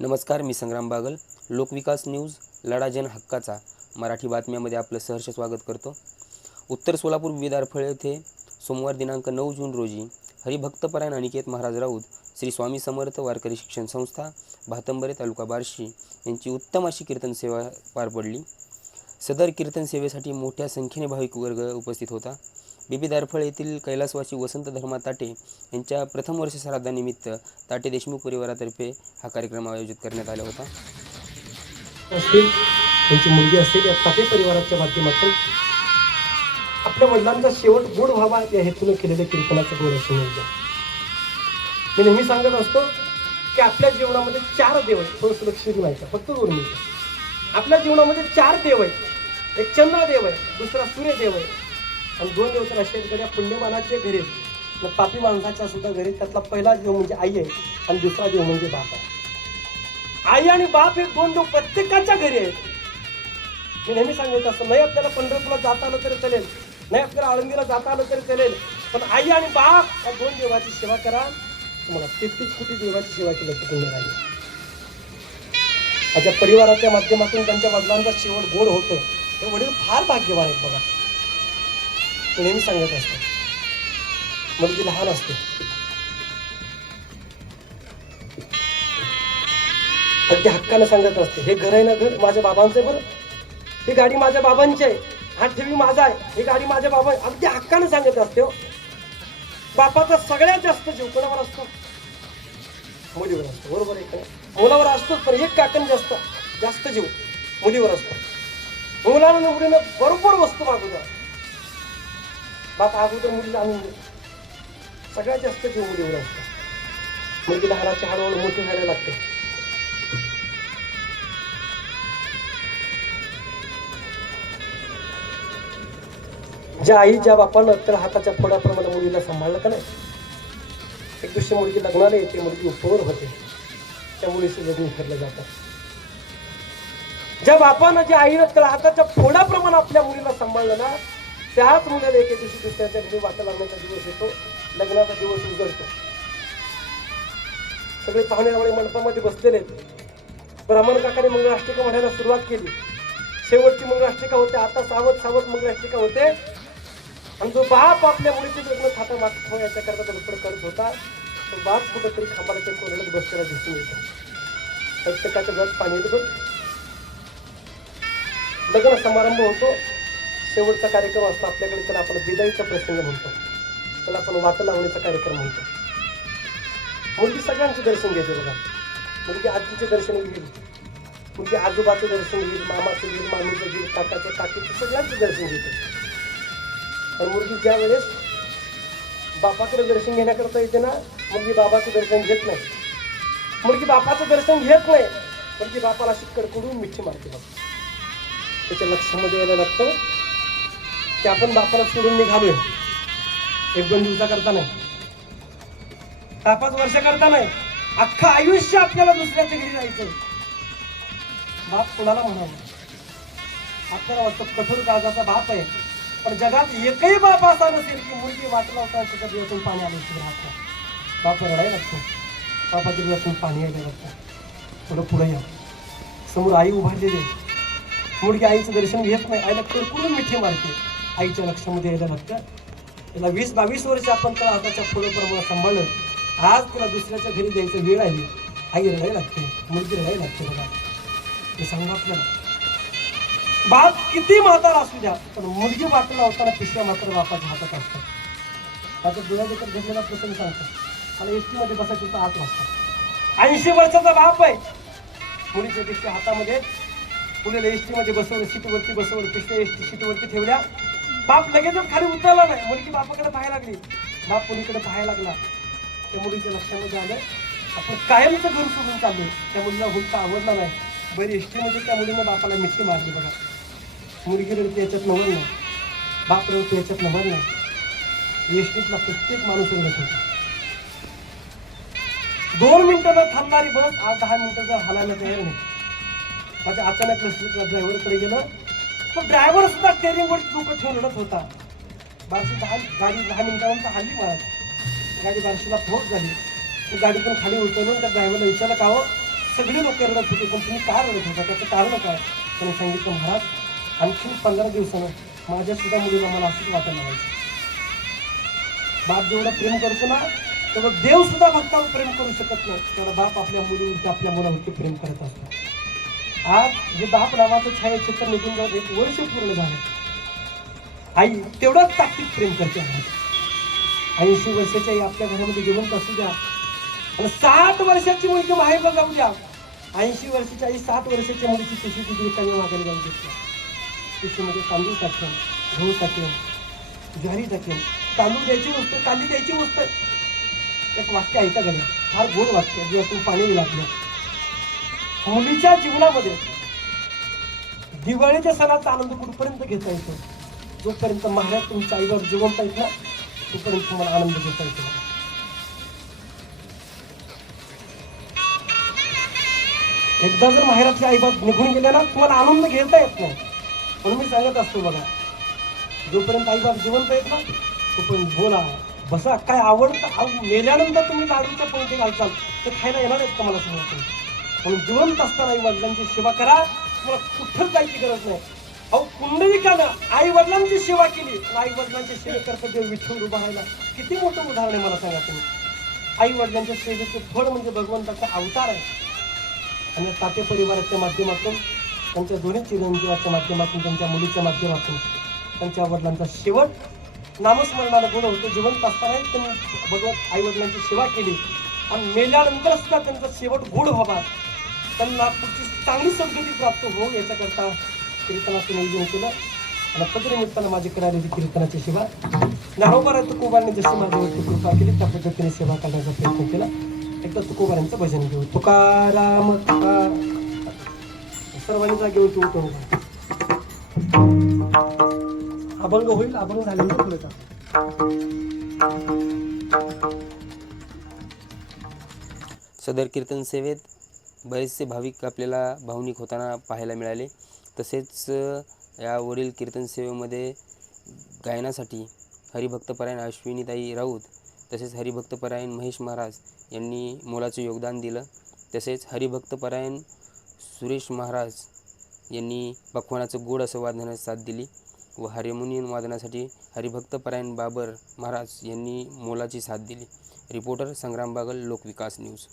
नमस्कार मी संग्राम बागल. लोकविकास न्यूज लढा जन हक्काचा मराठी बातम्यामध्ये आपलं सहर्ष स्वागत करतो. उत्तर सोलापूर विविध येथे सोमवार दिनांक नऊ जून रोजी हरिभक्तपरायण अनिकेत महाराज राऊत श्री स्वामी समर्थ वारकरी शिक्षण संस्था भातंबरे तालुका बार्शी यांची उत्तम अशी कीर्तन सेवा पार पडली. सदर कीर्तन सेवेसाठी मोठ्या संख्येने भाविक वर्ग उपस्थित होता. बीबी दारफळ येथील कैलासवासी वसंत धर्मा ताटे यांच्या प्रथम वर्ष श्राद्धानिमित्त ताटे देशमुख परिवारातर्फे हा कार्यक्रम आयोजित करण्यात आला होता. असतील त्यांची मुलगी असतील या ताटे परिवाराच्या माध्यमातून आपल्या वडिलांचा शेवट गोड व्हावा या हेतूने केलेल्या कीर्तनाचं गोड असून मी नेहमी सांगत असतो की आपल्या जीवनामध्ये चार देव आहेत. थोडस लक्ष देऊन फक्त दोन मिनिटं आपल्या जीवनामध्ये चार देव आहेत. एक चंद्रदेव आहे दुसरा सूर्यदेव आहे. आणि दोन दिवस तर असे पुण्यमानाचे घरी. आहेत. पापी माणसाच्या सुद्धा घरी त्यातला पहिला देव म्हणजे आई आहे आणि दुसरा देव म्हणजे बाप आहे. आई आणि बाप हे दोन देव प्रत्येकाच्या घरी आहेत. मी नेहमी सांगत असतो नाही आपल्याला पंढरपूरला जाता आलं तरी चालेल नाही आपल्याला आळंदीला जाता आलं तरी चालेल पण आई आणि बाप या दोन देवाची सेवा करा. तुम्हाला तेहतीस कोटी देवाची सेवा केली पुण्य राहिली माझ्या परिवाराच्या माध्यमातून त्यांच्या वडिलांचा शेवट गोड होतो. हे वडील फार भाग्यवान आहेत बघा. नेहमी सांगत असतो मुलगी लहान असते. अगदी हक्कानं सांगत असते हे घर आहे ना घर? माझ्या बाबांचं आहे बरं. ही गाडी माझ्या बाबांची आहे. हा ठेवी माझा आहे. ही गाडी माझ्या बाबा अगदी हक्कानं सांगत असते हो. बापाचा सगळ्यात जास्त जीव कोणावर असतो? मुलीवर असतो. बरोबर आहे का मुलावर असतो पण एक काकण जास्त जास्त जीव मुलीवर असतो. मुलानं निवडीनं बरोबर वस्तू मागवतो बाप अगोदर मुलीला आणून दे. सगळ्यात जास्त जीव मुलीवर असतो मुलगी लहानाची हळूहळू मोठी व्हायला लागते. ज्या आई ज्या बापानं तर हाताच्या फोडाप्रमाणे मुलीला सांभाळलं का नाही? एक दिवशी मुलगी लग्नाला येते मुलगी उपवर होते. त्या मुलीचं लग्न ठरलं जातं. ज्या बापानं ज्या आईनं तर हाताच्या फोडाप्रमाणे आपल्या मुलीला सांभाळलं ना त्याच मुलाला एके दिवशी दुसऱ्याच्या घरी वाटा लागण्याचा दिवस येतो लग्नाचा दिवस उजळतो. सगळे पाहुण्यामुळे मंडपामध्ये बसलेले आहेत. ब्राह्मण काकाने मंगळाष्टिका म्हणायला सुरुवात केली. शेवटची मंगळाष्टिका होते आता सावध सावध मंगळाष्टिका होते. आणि जो बाप आपल्या मुलीचे लग्न थाटा मागतो याच्याकरता धडपड करत होता तो बाप कुठंतरी खांबाच्या कोणाला बसलेला दिसून येतो. प्रत्येकाच्या घरात पाणी येतं. लग्न समारंभ होतो. शेवटचा कार्यक्रम असतो आपल्याकडे त्याला आपण बिदाईचा प्रसंग म्हणतो. त्याला आपण वाट लावण्याचा कार्यक्रम म्हणतो. मुलगी सगळ्यांचे दर्शन घेते बघा. मुलगी आजीचे दर्शन घेईल. मुलगी आजोबाचं दर्शन घेईल मामाचं घेईल मामीचं घेईल काकाचं काकीचं सगळ्यांचं दर्शन घेते. पण मुलगी ज्या वेळेस बापाकडे दर्शन घेण्याकरता येते ना मुलगी बाबाचं दर्शन घेत नाही. मुलगी बापाचं दर्शन घेत नाही. मुलगी बापाला अशी कडकडून मिठी मारते बाबा त्याच्या लक्षामध्ये यायला लागतं. की आपण बापाला सोडून निघालोय. एक दोन दिवसाकरता नाही. दहा पाच वर्ष करता नाही. अख्खं आयुष्य आपल्याला दुसऱ्याच्या घरी जायचंय. बाप कुणाला म्हणावं? आपल्याला वाटतं कठोर काळजाचा बाप आहे. पण जगात एकही बाप असा नसेल की मुलगी वाटला होता त्याच्या दिवसून पाणी आलं राहतं बाप बाप रडायला लागतो. बापाच्या डोळ्यातून पाणी यायला लागतं. थोडं पुढे या. समोर आई उभारलेली मुलगी आईचं दर्शन घेत नाही. आईला कडकडून मिठी मारते. आईच्या लक्षामध्ये यायला लागतं. त्याला वीस बावीस वर्ष आपण त्याला हाताच्या फुलाप्रमाणे सांभाळलं. आज त्याला दुसऱ्याच्या घरी द्यायचं वेळ आहे. आई रडायला लागते. मुलगी रडायला लागते बघा. हे सांगा आपल्याला. बाप किती म्हातारा असू द्या पण मुलगी वाटला होताना पिशव्या मात्र बापाच्या हातात असतात. आता डोळ्या देखत घडलेला प्रसंग सांगतो. मला एस टीमध्ये बसायचं होतं आठ वाजता. ऐंशी वर्षाचा बाप आहे. मुलीच्या पिशव्या हातामध्ये. मुलीला एस टीमध्ये बसवलं सीटवरती बसवलं पिशव्या एस टी सीटवरती ठेवल्या. बाप लगेचच खाली उतरला नाही. मुलगी बापाकडे पाहायला लागली. बाप मुलीकडे पाहायला लागला. त्या मुलीच्या लक्षामध्ये आलं आपण कायमचं घर सोडून चाललो त्या मुलीला हुलका आवडला नाही. बरी एसमध्ये म्हणजे त्या मुलीनं बापाला मिठी मारली बघा. मुलगी रडते याच्यात नवल नाही. बाप रडतो याच्यात नवल नाही. एस टीतला प्रत्येक माणूस रडत होता. दोन मिनिटं न थांबणारी बस आज दहा मिनिटं जर हलायला तयार नाही. माझ्या अचानक लक्षात ड्रायव्हरकडे गेलं. पण ड्रायव्हर सुद्धा स्टेअरिंग वर डोकं ठेवून रडत होता. बारशी दहा गाडी दहा मिनिटानंतर हल्ली मला गाडी बारशीला फोट झाली. ती पण खाली उतरवून त्या ड्रायव्हरला विचारलं का हो? सगळे लोक रडत होते पण तुम्ही काय रडत होता? त्याचं कारण काय? त्यांनी सांगितलं महाराज आणखी पंधरा दिवसानं माझ्या सुद्धा मुलीला मला असंच वाटायला लागायचं. बाप जेवढा प्रेम करतो ना तेवढं देव सुद्धा भक्तावर प्रेम करू शकत नाही. तेवढा बाप आपल्या मुलीवरती आपल्या मुलावरती प्रेम करत असतो. आज हे बाप नावाचं छायाचित्र निघून जाऊन एक वर्ष पूर्ण झालं. आई तेवढंच ताकदीत प्रेम करते ऐंशी वर्षाच्या आपल्या घरामध्ये जिवंत असू द्या. आणि साठ वर्षाची मुलगी माहेरला जाऊ द्या. ऐंशी वर्षाची आई साठ वर्षाच्या मुलीची पिशवी तिथे काही मागायला जाऊ शकते पिशवीमध्ये तांदूळ टाकेन गहू टाकेन ज्वारी टाकेन. तांदूळ द्यायची वस्तू कांदी द्यायची वस्तू. एक वाक्य ऐका झालं फार गोड वाक्य जे आपण पाणी लागलं. मुलीच्या जीवनामध्ये दिवाळीच्या सणाचा आनंद कुठपर्यंत घेता येतो? जोपर्यंत महाराज तुमच्या आईवर जिवंत येत ना तोपर्यंत तुम्हाला आनंद घेता येतो. एकदा जर माहेरातल्या आईबाब निघून गेले ना तुम्हाला आनंद घेता येत नाही. म्हणून मी सांगत असतो बघा जोपर्यंत आईबाब जिवंत येत ना तोपर्यंत बोला बसा काय आवडतं मेल्यानंतर तुम्ही लाडूच्या पंक्ती घालचाल ते खायला येणार आहेत का मला सांगतो म्हणून जिवंत असताना आई वडिलांची सेवा करा. तुम्हाला कुठंच जायची गरज नाही. अहो पुंडलिकानं आई वडिलांची सेवा केली. आई वडिलांच्या सेवेकरता देव विठ्ठल उभा राहिला. किती मोठं उदाहरण आहे मला सांगा तुम्ही. आई वडिलांच्या सेवेचं फळ म्हणजे भगवंताचा अवतार आहे. आणि ताते परिवाराच्या माध्यमातून त्यांच्या दोन्ही चिरंजीवाच्या माध्यमातून त्यांच्या मुलीच्या माध्यमातून त्यांच्या वडिलांचा शेवट नामस्मरणाला गुण होतो. जिवंत असताना त्यांनी भगवत आई वडिलांची सेवा केली. आणि मेल्यानंतर सुद्धा त्यांचा शेवट गोड व्हावा. त्यांना पुढची चांगली सद्गती प्राप्त हो याच्याकरता कीर्तनाचं नियोजन केलं. आणि पत्रनिमित्तानं माझी करायची कीर्तनाची सेवा. नारोबारा तुकोबांनी जशी माझ्यावरती कृपा केली त्या पद्धतीने सेवा करण्याचा प्रयत्न केला. एकदा तुकोबारांचं भजन घेऊ. तुकाराम तुका सर्वांनी जागेवरती उठवू अभंग होईल अभंग झाल्यानंतर पुढे जा. सदर कीर्तन सेवेत बरेचसे भाविक आपल्याला भावनिक होताना पाहायला मिळाले. तसेच यावरील कीर्तन सेवेमध्ये गायनासाठी हरिभक्तपरायण अश्विनीताई राऊत तसेच हरिभक्तपरायण महेश महाराज यांनी मोलाचं योगदान दिलं. तसेच हरिभक्तपरायण सुरेश महाराज यांनी पखवानाचं गोड असं वादनास साथ दिली व हार्मोनियम वादनासाठी हरिभक्तपरायण बाबर महाराज यांनी मोलाची साथ दिली. Reporter Sangram Bagal Lokvikas news.